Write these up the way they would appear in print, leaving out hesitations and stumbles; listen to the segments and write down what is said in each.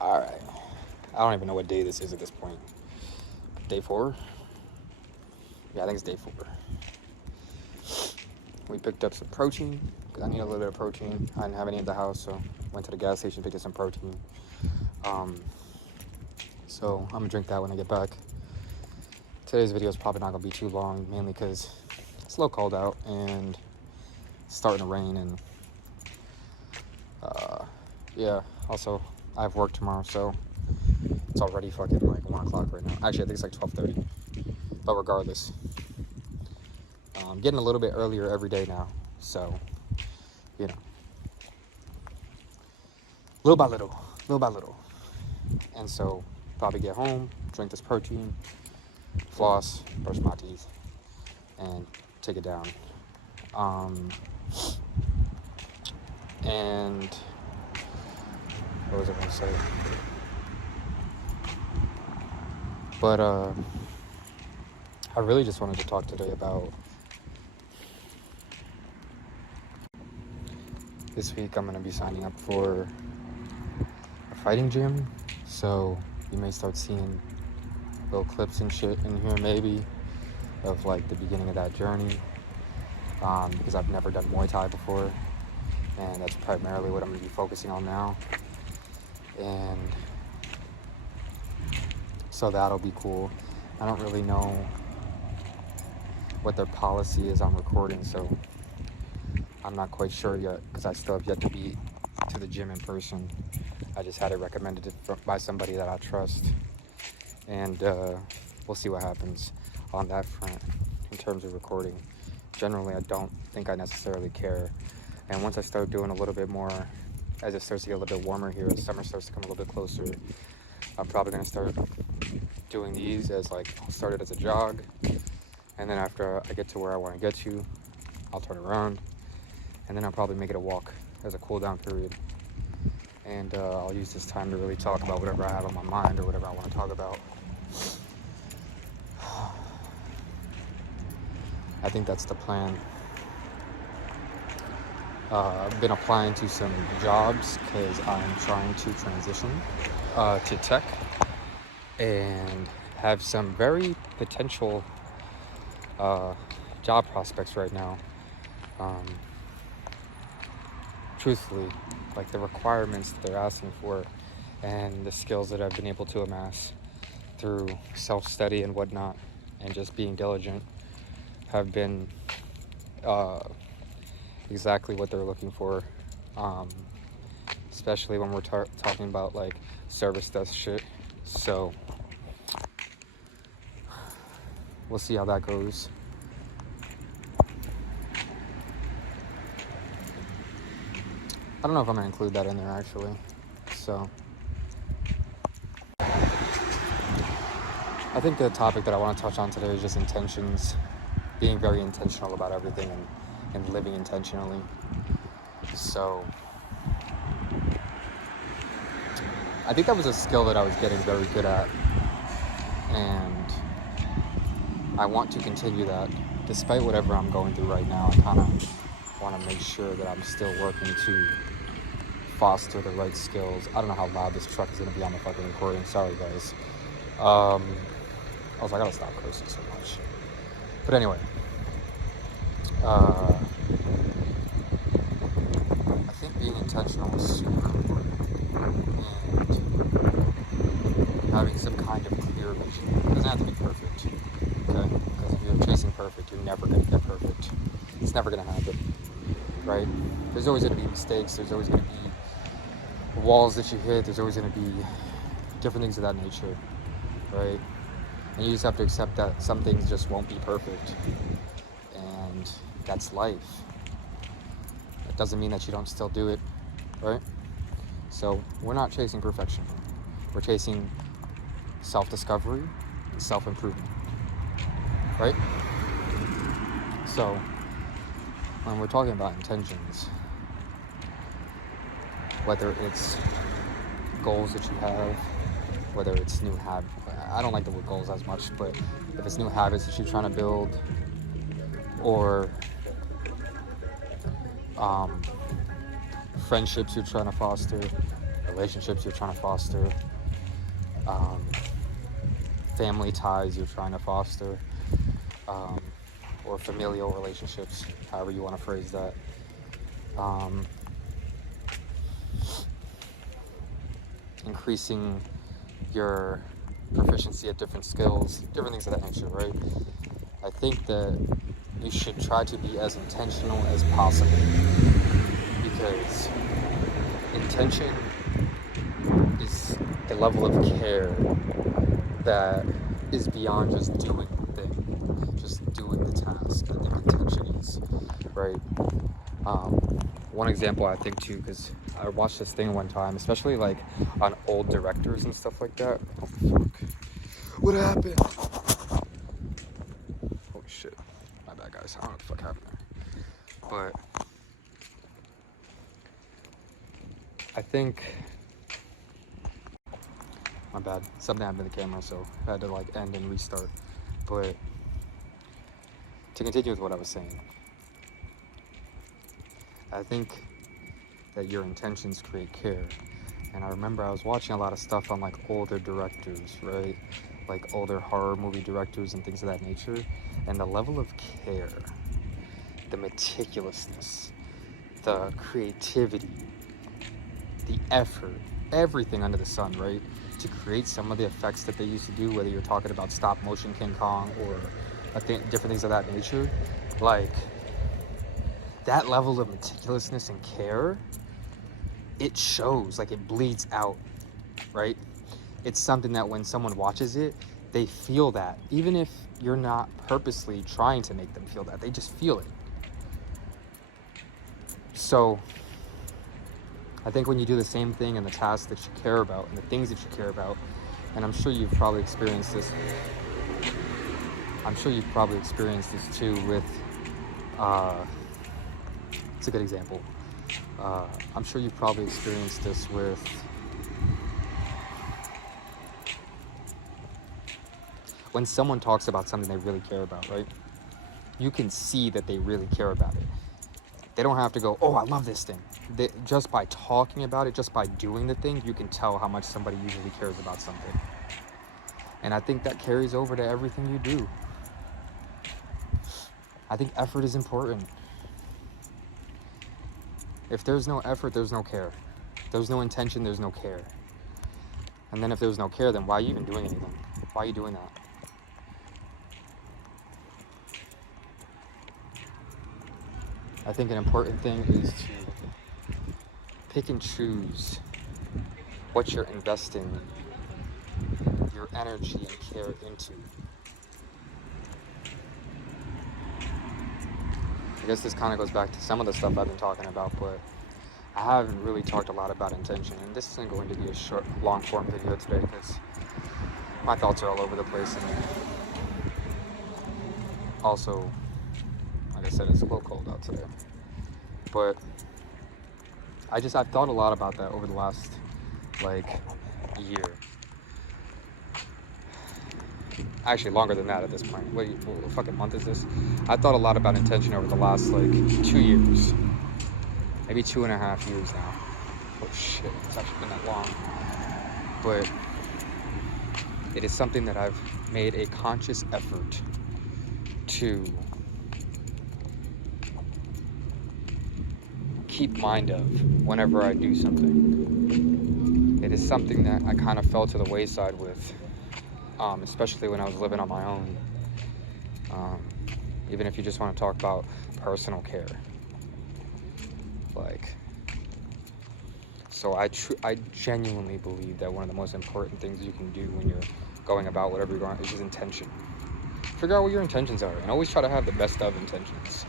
Alright. I don't even know what day this is at this point. Day 4? Yeah, I think it's day 4. We picked up some protein, because I need a little bit of protein. I didn't have any at the house, so went to the gas station, picked up some protein. So I'm going to drink that when I get back. Today's video is probably not going to be too long, mainly because it's a little cold out, and it's starting to rain, and yeah, also I have work tomorrow, so it's already fucking like 1 o'clock right now. Actually, I think it's like 12:30, but regardless, I'm getting a little bit earlier every day now, so, you know, little by little, and so probably get home, drink this protein, floss, brush my teeth, and take it down. And what was I going to say? But I really just wanted to talk today about this week. I'm going to be signing up for a fighting gym, so you may start seeing little clips and shit in here maybe of like the beginning of that journey, because I've never done Muay Thai before, and that's primarily what I'm going to be focusing on now. And so that'll be cool. I don't really know what their policy is on recording, so I'm not quite sure yet, because I still have yet to be to the gym in person. I just had it recommended by somebody that I trust, and we'll see what happens on that front in terms of recording. Generally, I don't think I necessarily care, and once I start doing a little bit more, as it starts to get a little bit warmer here, as summer starts to come a little bit closer, I'm probably going to start doing these as like, I'll start it as a jog, and then after I get to where I want to get to, I'll turn around, and then I'll probably make it a walk as a cool down period. And I'll use this time to really talk about whatever I have on my mind or whatever I want to talk about. I think that's the plan. I've been applying to some jobs because I'm trying to transition to tech and have some very potential job prospects right now. Truthfully, like the requirements that they're asking for and the skills that I've been able to amass through self-study and whatnot and just being diligent have been exactly what they're looking for, especially when we're talking about like service desk shit. So we'll see how that goes. I don't know if I'm going to include that in there actually. So I think the topic that I want to touch on today is just intentions, being very intentional about everything and living intentionally. So I think that was a skill that I was getting very good at, and I want to continue that. Despite whatever I'm going through right now, I kind of want to make sure that I'm still working to foster the right skills. I don't know how loud this truck is going to be on the fucking recording. Sorry, guys. Also, I gotta stop cursing so much. But anyway, I think being intentional is super important, and having some kind of clear vision. It doesn't have to be perfect, okay? Because if you're chasing perfect, you're never gonna get perfect. It's never gonna happen, right? There's always gonna be mistakes. There's always gonna be walls that you hit. There's always gonna be different things of that nature, right? And you just have to accept that some things just won't be perfect, and that's life. It doesn't mean that you don't still do it, right? So we're not chasing perfection. We're chasing self-discovery and self-improvement, right? So when we're talking about intentions, whether it's goals that you have, whether it's new habits, I don't like the word goals as much, but if it's new habits that you're trying to build, or friendships you're trying to foster, relationships you're trying to foster, family ties you're trying to foster, or familial relationships, however you want to phrase that. Increasing your proficiency at different skills, different things of that nature, right? I think that you should try to be as intentional as possible, because intention is a level of care that is beyond just doing the thing, just doing the task. I think intention is, right? One example I think too, because I watched this thing one time, especially like on old directors and stuff like that. Oh fuck. What happened? Holy shit. My bad, guys. I don't know what the fuck happened there. But I think, my bad, something happened to the camera, so I had to like end and restart. But to continue with what I was saying, I think that your intentions create care. And I remember I was watching a lot of stuff on like older directors, right? Like older horror movie directors and things of that nature. And the level of care, the meticulousness, the creativity, the effort, everything under the sun, right? To create some of the effects that they used to do, whether you're talking about stop motion King Kong or different things of that nature, like that level of meticulousness and care, it shows, like it bleeds out, right? It's something that when someone watches it, they feel that, even if you're not purposely trying to make them feel that, they just feel it. So I think when you do the same thing in the tasks that you care about and the things that you care about, and I'm sure you've probably experienced this, too with, it's a good example. I'm sure you've probably experienced this with when someone talks about something they really care about, right? You can see that they really care about it. They don't have to go, oh, I love this thing. Just by talking about it, just by doing the thing, you can tell how much somebody usually cares about something. And I think that carries over to everything you do. I think effort is important. If there's no effort, there's no care. If there's no intention, there's no care. And then if there's no care, then why are you even doing anything? Why are you doing that? I think an important thing is to pick and choose what you're investing your energy and care into. I guess this kind of goes back to some of the stuff I've been talking about, but I haven't really talked a lot about intention, and this isn't going to be a short, long-form video today because my thoughts are all over the place, and also, like I said, it's a little cold out today. But I've thought a lot about that over the last, like, year. Actually, longer than that at this point. What fucking month is this? I thought a lot about intention over the last, like, 2 years. Maybe 2.5 years now. Oh shit, it's actually been that long. But it is something that I've made a conscious effort to keep mind of whenever I do something. It is something that I kind of fell to the wayside with, especially when I was living on my own. Even if you just want to talk about personal care. Like, so I genuinely believe that one of the most important things you can do when you're going about whatever you're going is just intention. Figure out what your intentions are, and always try to have the best of intentions.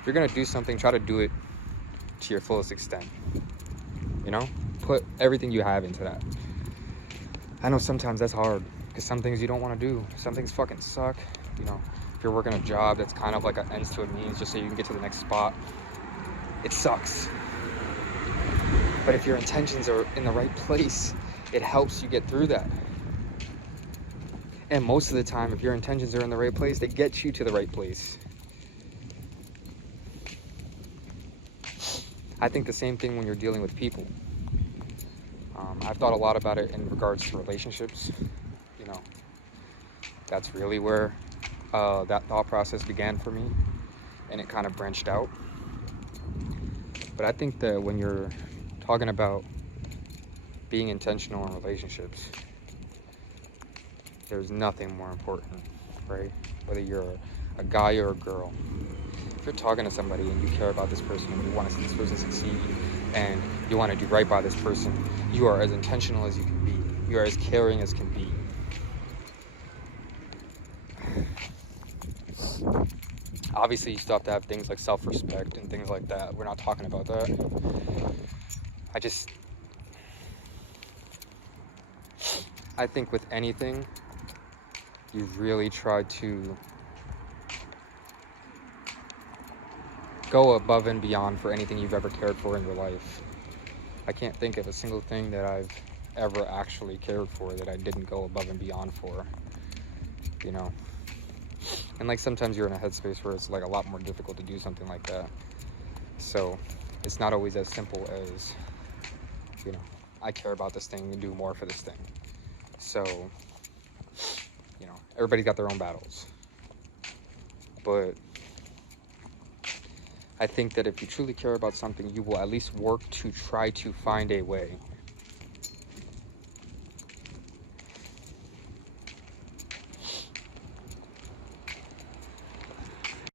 If you're gonna do something, try to do it to your fullest extent. You know, put everything you have into that. I know sometimes that's hard because some things you don't want to do. Some things fucking suck. You know, if you're working a job that's kind of like an ends to a means just so you can get to the next spot, it sucks. But if your intentions are in the right place, it helps you get through that. And most of the time, if your intentions are in the right place, they get you to the right place. I think the same thing when you're dealing with people. I've thought a lot about it in regards to relationships. You know, that's really where that thought process began for me, and it kind of branched out. But I think that when you're talking about being intentional in relationships, there's nothing more important, right? Whether you're a guy or a girl, if you're talking to somebody and you care about this person and you want to see this person succeed and you want to do right by this person, you are as intentional as you can be. You are as caring as can be. Obviously, you still have to have things like self-respect and things like that. We're not talking about that. I think with anything, you really try to go above and beyond for anything you've ever cared for in your life. I can't think of a single thing that I've ever actually cared for that I didn't go above and beyond for, you know. And like sometimes you're in a headspace where it's like a lot more difficult to do something like that. So it's not always as simple as, you know, I care about this thing and do more for this thing. So, you know, everybody's got their own battles. But I think that if you truly care about something, you will at least work to try to find a way